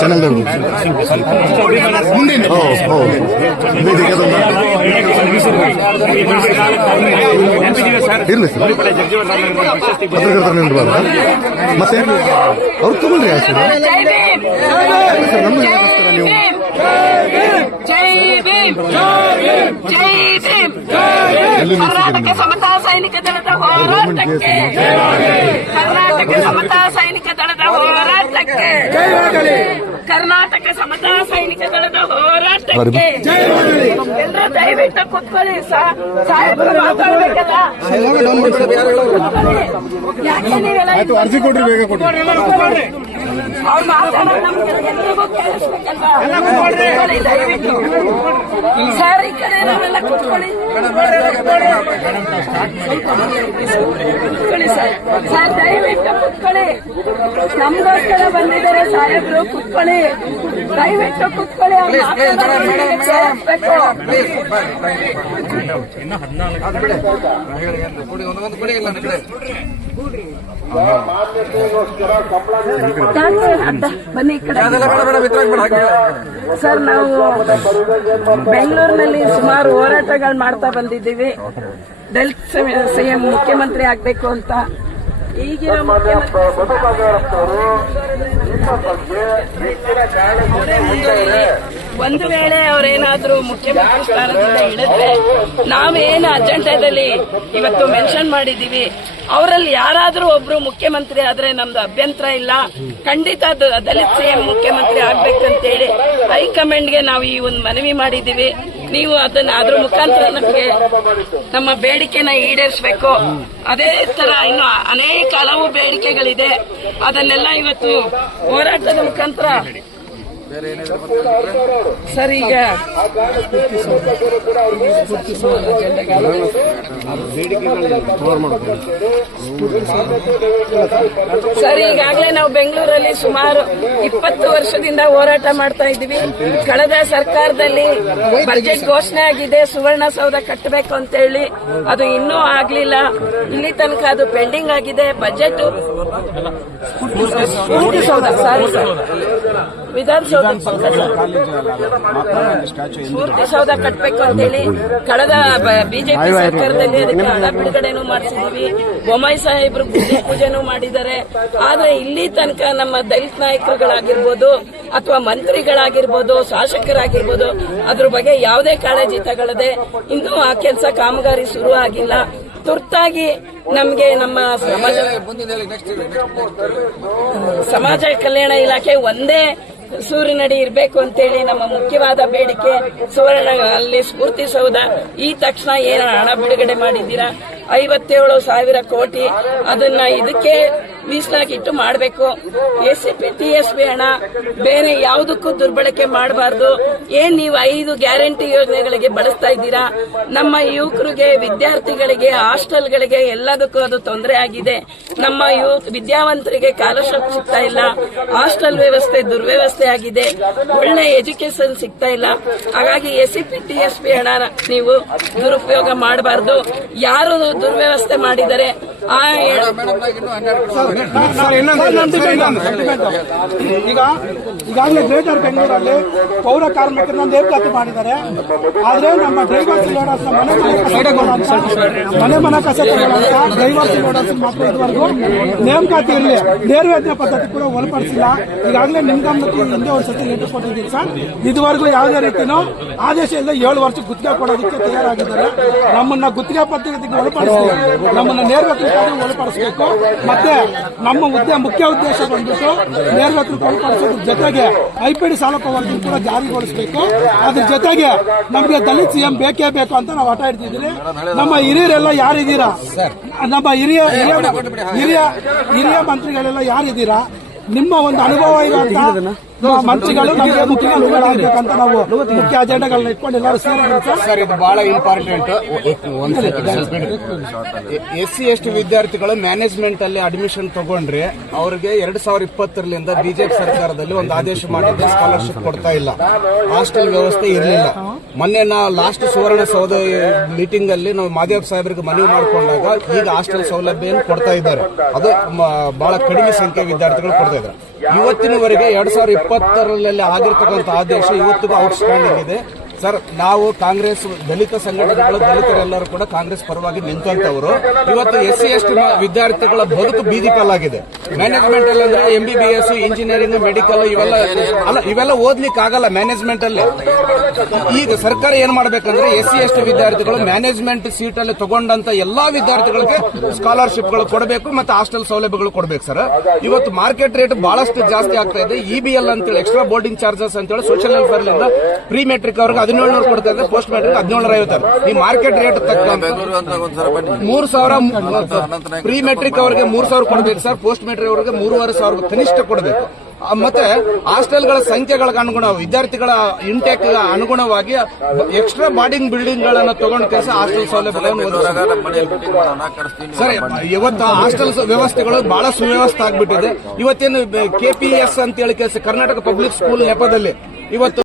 Channel ಇರಲಿ sir ಪತ್ರಕರ್ತರ ಮತ್ತೆ ಅವ್ರು ತಗೊಂಡ್ರಿ ಸರ್ ನಮ್ಗೆ ನೀವು ಕರ್ನಾಟಕ ಸಮತಾ ಸೈನಿಕ ದಳದ ಹೋರಾಟಕ್ಕೆ ಕರ್ನಾಟಕ ಸಮತಾ ಸೈನಿಕ ದಳದ ಹೋರಾಟಕ್ಕೆ ಕರ್ನಾಟಕ ಸಮತಾ ಸೈನಿಕ ದಳದ ಹೋರಾಟಕ್ಕೆ ಎಲ್ಲರೂ ದಯವಿಟ್ಟು ಕೂತ್ಕೊಳ್ಳಿ. ಸಾಹೇಬರು ಮಾತಾಡ್ಬೇಕಲ್ಲ, ಯಾಕೆ ನೀವೆಲ್ಲ ಅರ್ಜಿ ಕೊಡ್ರಿ, ಬೇಗ ಕೊಡ್ರಿ. ಅವ್ರು ಮಾತಾಡೋದು ನಮ್ಗೆ ಎಲ್ರಿಗೂ ಕೇಳಿಸ್ಬೇಕಲ್ಲ. ದಯವಿಟ್ಟು ಸರ್ ಈ ಕಡೆ ನಾವೆಲ್ಲ ಕೂತ್ಕೊಳ್ಳಿ ಸರ್, ದಯವಿಟ್ಟು ಕೂತ್ಕೊಳ್ಳಿ. ನಮ್ಗೋಸ್ಕರ ಬಂದಿದ್ದಾರೆ ಸಾಹೇಬ್ರು, ಕೂತ್ಕೊಳ್ಳಿ, ದಯವಿಟ್ಟು ಕೂತ್ಕೊಳ್ಳಿ. ಅವ್ರು ಕೇಳಿಸ್ಬೇಕು. ಬನ್ನಿ ಈ ಕಡೆ ಸರ್. ನಾವು ಬೆಂಗಳೂರಿನಲ್ಲಿ ಸುಮಾರು ಹೋರಾಟಗಳು ಮಾಡ್ತಾ ಬಂದಿದ್ದೀವಿ. ದಲಿತ ಸಿಎಂ ಮುಖ್ಯಮಂತ್ರಿ ಆಗ್ಬೇಕು ಅಂತ. ಈಗಿನ ಮುಖ್ಯಮಂತ್ರಿ ಒಂದು ವೇಳೆ ಅವರೇನಾದ್ರೂ ಮುಖ್ಯಮಂತ್ರಿ ಸ್ಥಾನದಿಂದ ಇಳಿದ್ರೆ ನಾವೇನು ಅಜೆಂಡಾದಲ್ಲಿ ಇವತ್ತು ಮೆನ್ಷನ್ ಮಾಡಿದೀವಿ, ಅವರಲ್ಲಿ ಯಾರಾದ್ರೂ ಒಬ್ರು ಮುಖ್ಯಮಂತ್ರಿ ಆದ್ರೆ ನಮ್ದು ಅಭ್ಯಂತರ ಇಲ್ಲ. ಖಂಡಿತ ದಲಿತ ಸಿಎಂ ಮುಖ್ಯಮಂತ್ರಿ ಆಗ್ಬೇಕಂತೇಳಿ ಹೈಕಮಾಂಡ್ಗೆ ನಾವು ಈ ಒಂದು ಮನವಿ ಮಾಡಿದೀವಿ. ನೀವು ಅದನ್ನ ಅದ್ರ ಮುಖಾಂತರ ನಮಗೆ ನಮ್ಮ ಬೇಡಿಕೆನ ಈಡೇರಿಸಬೇಕು. ಅದೇ ತರ ಇನ್ನು ಅನೇಕ ಹಲವು ಬೇಡಿಕೆಗಳಿದೆ, ಅದನ್ನೆಲ್ಲ ಇವತ್ತು ಹೋರಾಟದ ಮುಖಾಂತರ ಸರ್ ಈಗ ಸರ್ ಈಗಾಗಲೇ ನಾವು ಬೆಂಗಳೂರಲ್ಲಿ ಸುಮಾರು 20 ವರ್ಷದಿಂದ ಹೋರಾಟ ಮಾಡ್ತಾ ಇದ್ದೀವಿ. ಕಳೆದ ಸರ್ಕಾರದಲ್ಲಿ ಬಜೆಟ್ ಘೋಷಣೆ ಆಗಿದೆ, ಸುವರ್ಣಸೌಧ ಕಟ್ಟಬೇಕು ಅಂತ ಹೇಳಿ, ಅದು ಇನ್ನೂ ಆಗ್ಲಿಲ್ಲ. ಇಲ್ಲಿ ತನಕ ಅದು ಪೆಂಡಿಂಗ್ ಆಗಿದೆ. ಬಜೆಟ್ ಸ್ಫೂರ್ತಿಸೌಧ, ಸಾರಿ ಸರ್, ವಿಧಾನಸೌಧ ಸ್ಫೂರ್ತಿಸೌಧ ಕಟ್ಟಬೇಕು ಅಂತ ಹೇಳಿ ಕಳೆದ ಬಿಜೆಪಿ ಸರ್ಕಾರದಲ್ಲಿ ಅದಕ್ಕೆ ಹಣ ಬಿಡುಗಡೆನೂ ಮಾಡಿಸಿದೀವಿ. ಬೊಮ್ಮಾಯಿ ಸಾಹೇಬ್ರು ಭೂಮಿ ಪೂಜೆನೂ ಮಾಡಿದ್ದಾರೆ. ಆದ್ರೆ ಇಲ್ಲಿ ತನಕ ನಮ್ಮ ದಲಿತ ನಾಯಕರುಗಳಾಗಿರ್ಬೋದು ಅಥವಾ ಮಂತ್ರಿಗಳಾಗಿರ್ಬೋದು, ಶಾಸಕರಾಗಿರ್ಬೋದು, ಅದ್ರ ಬಗ್ಗೆ ಯಾವುದೇ ಕಾಳಜಿ ತಗೊಳ್ಳದೆ ಇನ್ನೂ ಆ ಕೆಲಸ ಕಾಮಗಾರಿ ಶುರು ಆಗಿಲ್ಲ. ತುರ್ತಾಗಿ ನಮಗೆ ನಮ್ಮ ಸಮಾಜ ಕಲ್ಯಾಣ ಇಲಾಖೆ ಒಂದೇ ಸೂರಿನಡಿ ಇರಬೇಕು ಅಂತೇಳಿ ನಮ್ಮ ಮುಖ್ಯವಾದ ಬೇಡಿಕೆ. ಸುವರ್ಣ ಅಲ್ಲಿ ಸ್ಫೂರ್ತಿಸೌಧ ಈ ತಕ್ಷಣ ಏನು ಹಣ ಬಿಡುಗಡೆ ಮಾಡಿದ್ದೀರಾ 57,000 ಕೋಟಿ, ಅದನ್ನ ಇದಕ್ಕೆ ಮೀಸಲಾಗಿಟ್ಟು ಮಾಡಬೇಕು. ಎಸಿಪಿ ಟಿಎಸ್ಪಿ ಹಣ ಬೇರೆ ಯಾವುದಕ್ಕೂ ದುರ್ಬಳಕೆ ಮಾಡಬಾರ್ದು. ಏನ್ ನೀವು 5 ಗ್ಯಾರಂಟಿ ಯೋಜನೆಗಳಿಗೆ ಬಳಸ್ತಾ ಇದ್ದೀರಾ? ನಮ್ಮ ಯುವಕರಿಗೆ, ವಿದ್ಯಾರ್ಥಿಗಳಿಗೆ, ಹಾಸ್ಟೆಲ್ಗಳಿಗೆ ಎಲ್ಲದಕ್ಕೂ ಅದು ತೊಂದರೆ ಆಗಿದೆ. ನಮ್ಮ ವಿದ್ಯಾವಂತರಿಗೆ ಸ್ಕಾಲರ್ಶಿಪ್ ಸಿಗ್ತಾ ಇಲ್ಲ, ಹಾಸ್ಟೆಲ್ ವ್ಯವಸ್ಥೆ ದುರ್ವ್ಯವಸ್ಥೆ ಆಗಿದೆ, ಒಳ್ಳೆ ಎಜುಕೇಶನ್ ಸಿಗ್ತಾ ಇಲ್ಲ. ಹಾಗಾಗಿ ಎಸಿಪಿ ಟಿಎಸ್ಪಿ ಹಣ ನೀವು ದುರುಪಯೋಗ ಮಾಡಬಾರ್ದು. ಯಾರು ದುರ್ವ್ಯವಸ್ಥೆ ಮಾಡಿದರೆ ಈಗಾಗಲೇ ಗ್ರೇಟರ್ ಬೆಂಗಳೂರಲ್ಲಿ ಪೌರ ಕಾರ್ಮಿಕರನ್ನ ನೇಮಕಾತಿ ಮಾಡಿದ್ದಾರೆ. ಆದ್ರೆ ನಮ್ಮ ಡ್ರೈವರ್ಸ್ ಲೋಡರ್ಸ್ ಮನೆ ಕಸ ತಗೊಳ್ಳುವಂತ ಡ್ರೈವರ್ಸ್ ಲೋಡರ್ಸ್ ಮಾತ್ರ ಇದುವರೆಗೂ ನೇಮಕಾತಿ ಇರಲಿ, ನೇರವೇತನ ಪದ್ಧತಿ ಕೂಡ ಒಳಪಡಿಸಿಲ್ಲ. ಈಗಾಗಲೇ ನಿಮ್ ಗಮನಕ್ಕೆ ಹಿಂದೆ ಒಂದು ಸತಿ ಲೆಟರ್ ಕೊಟ್ಟಿದ್ದೀರಿ ಸರ್. ಇದುವರೆಗೂ ಯಾವುದೇ ರೀತಿಯೂ ಆದೇಶ ಇಲ್ಲ. 7 ವರ್ಷ ಗುತ್ತಿಗೆ ಕೊಡೋದಕ್ಕೆ ತಯಾರಾಗಿದ್ದಾರೆ. ನಮ್ಮನ್ನ ಗುತ್ತಿಗೆ ಪದ್ಧತಿಗೆ ಒಳಪಡಿಸಿ, ನಮ್ಮನ್ನ ನೇರವೇತನ ಒಳಪಡಿಸಬೇಕು. ಮತ್ತೆ ನಮ್ಮ ಮುಖ್ಯ ಉದ್ದೇಶ ಬಂದ್ಬಿಟ್ಟು ನೇರವೇತನ ಒಳಪಡಿಸೋದ್ರ ಜೊತೆಗೆ ಐಪಿಡಿ ಸಾಲ ಪವರ್ಗಳು ಕೂಡ ಜಾರಿಗೊಳಿಸಬೇಕು. ಅದ್ರ ಜೊತೆಗೆ ನಮಗೆ ದಲಿತ ಸಿಎಂ ಬೇಕೇ ಬೇಕು ಅಂತ ನಾವು ಹಠ ಹಿಡಿದಿದ್ದೀರಿ. ನಮ್ಮ ಹಿರಿಯರೆಲ್ಲ ಯಾರಿದ್ದೀರಾ, ನಮ್ಮ ಹಿರಿಯ ಮಂತ್ರಿಗಳೆಲ್ಲ ಯಾರಿದ್ದೀರಾ, ನಿಮ್ಮ ಒಂದು ಅನುಭವ ಇರುವಂತ ಮಂತ್ರಿಗಳು ನಮಗೆ ಮುಖ್ಯಮಂತ್ರಿಗಳಾಗಬೇಕಂತ ನಾವು ಮುಖ್ಯ ಅಜೆಂಡಾಗಳನ್ನ ಇಟ್ಕೊಂಡು ಎಲ್ಲರೂ ಸೇರಿದ್ದೀವಿ ಸರ್. ಇದು ಬಹಳ ಇಂಪಾರ್ಟೆಂಟ್. SC ST ವಿದ್ಯಾರ್ಥಿಗಳು ಮ್ಯಾನೇಜ್ಮೆಂಟ್ ಅಲ್ಲಿ ಅಡ್ಮಿಷನ್ ತಗೊಂಡ್ರೆ ಅವ್ರಿಗೆ 2020ರಿಂದ ಬಿಜೆಪಿ ಸರ್ಕಾರದಲ್ಲಿ ಒಂದು ಆದೇಶ ಮಾಡಿದ್ರೆ ಸ್ಕಾಲರ್ಶಿಪ್ ಕೊಡ್ತಾ ಇಲ್ಲ, ಹಾಸ್ಟೆಲ್ ವ್ಯವಸ್ಥೆ ಇರಲಿಲ್ಲ. ಮೊನ್ನೆ ನಾವು ಲಾಸ್ಟ್ ಸುವರ್ಣಸೌಧ ಮೀಟಿಂಗ್ ಅಲ್ಲಿ ನಾವು ಮಾದೇವ್ ಸಾಹೇಬರಿಗೆ ಮನವಿ ಮಾಡಿಕೊಂಡಾಗ ಈಗ ಹಾಸ್ಟೆಲ್ ಸೌಲಭ್ಯ ಕೊಡ್ತಾ ಇದ್ದಾರೆ. ಅದು ಬಹಳ ಕಡಿಮೆ ಸಂಖ್ಯೆ ವಿದ್ಯಾರ್ಥಿಗಳು ಕೊಡ್ತಾ ಇದ್ದಾರೆ. ಇವತ್ತಿನವರೆಗೆ 2020ರಲ್ಲಿ ಆಗಿರ್ತಕ್ಕಂಥ ಆದೇಶ ಇವತ್ತಿಗೂ ಔಟ್ಸ್ಟ್ಯಾಂಡಿಂಗ್ ಇದೆ. ಸರ್, ನಾವು ಕಾಂಗ್ರೆಸ್ ದಲಿತ ಸಂಘಟನೆಗಳು ದಲಿತರೆಲ್ಲರೂ ಕೂಡ ಕಾಂಗ್ರೆಸ್ ಪರವಾಗಿ ನಿಂತಂತವರು. ಇವತ್ತು SC ST ವಿದ್ಯಾರ್ಥಿಗಳ ಬದುಕು ಬೀದಿ ಪಾಲಾಗಿದೆ. ಮ್ಯಾನೇಜ್ಮೆಂಟ್ ಅಲ್ಲಿ ಅಂದ್ರೆ MBBS, ಇಂಜಿನಿಯರಿಂಗ್, ಮೆಡಿಕಲ್ ಇವೆಲ್ಲ ಓದ್ಲಿಕ್ಕೆ ಆಗಲ್ಲ ಮ್ಯಾನೇಜ್ಮೆಂಟ್ ಅಲ್ಲಿ. ಈಗ ಸರ್ಕಾರ ಏನ್ ಮಾಡ್ಬೇಕಂದ್ರೆ SC ST ವಿದ್ಯಾರ್ಥಿಗಳು ಮ್ಯಾನೇಜ್ಮೆಂಟ್ ಸೀಟ್ ಅಲ್ಲಿ ತಗೊಂಡಂತ ಎಲ್ಲಾ ವಿದ್ಯಾರ್ಥಿಗಳಿಗೆ ಸ್ಕಾಲರ್ಶಿಪ್ ಗಳು ಕೊಡಬೇಕು ಮತ್ತೆ ಹಾಸ್ಟೆಲ್ ಸೌಲಭ್ಯಗಳು ಕೊಡಬೇಕು. ಸರ್, ಇವತ್ತು ಮಾರ್ಕೆಟ್ ರೇಟ್ ಬಹಳಷ್ಟು ಜಾಸ್ತಿ ಆಗ್ತಾ ಇದೆ. EBL ಅಂತೇಳಿ ಎಕ್ಸ್ಟ್ರಾ ಬೋರ್ಡಿಂಗ್ ಚಾರ್ಜಸ್ ಅಂತೇಳಿ ಸೋಷಿಯಲ್ ವೆಲ್ಫೇರ್ ಲಿಂದ ಪ್ರೀ ಮೆಟ್ರಿಕ್ ಅವ್ರಿಗೆ 1700 ಕೊಡ್ತಾ ಇದ್ದಾರೆ, ಪೋಸ್ಟ್ ಮೆಟ್ರಿಕ್ 1750. ಈ ಮಾರ್ಕೆಟ್ ರೇಟ್ ತಕ್ಕಂತ 3000 ಪ್ರೀ ಮೆಟ್ರಿಕ್ ಅವರಿಗೆ 3000 ಕೊಡಬೇಕು ಸರ್, ಪೋಸ್ಟ್ ಮೆಟ್ರಿಕ್ ಅವರಿಗೆ 3500 ಕನಿಷ್ಠ ಕೊಡಬೇಕು. ಮತ್ತೆ ಹಾಸ್ಟೆಲ್ಗಳ ಸಂಖ್ಯೆಗಳಿಗೆ ಅನುಗುಣವಾಗಿ ವಿದ್ಯಾರ್ಥಿಗಳ ಇಂಟೇಕ್ ಅನುಗುಣವಾಗಿ ಎಕ್ಸ್ಟ್ರಾ ಬಾರ್ಡಿಂಗ್ ಬಿಲ್ಡಿಂಗ್ ಗಳನ್ನು ತಗೊಂಡು ಕೆಲಸ ಹಾಸ್ಟೆಲ್ ಸೌಲಭ್ಯಗಳನ್ನು ಸರಿ. ಇವತ್ತು ಹಾಸ್ಟೆಲ್ ವ್ಯವಸ್ಥೆಗಳು ಬಹಳ ಸುವ್ಯವಸ್ಥೆ ಆಗ್ಬಿಟ್ಟಿದೆ. ಇವತ್ತೇನು KPS ಅಂತ ಹೇಳಿ ಕೆಲಸ ಕರ್ನಾಟಕ ಪಬ್ಲಿಕ್ ಸ್ಕೂಲ್ ನೆಪದಲ್ಲಿ ಇವತ್ತು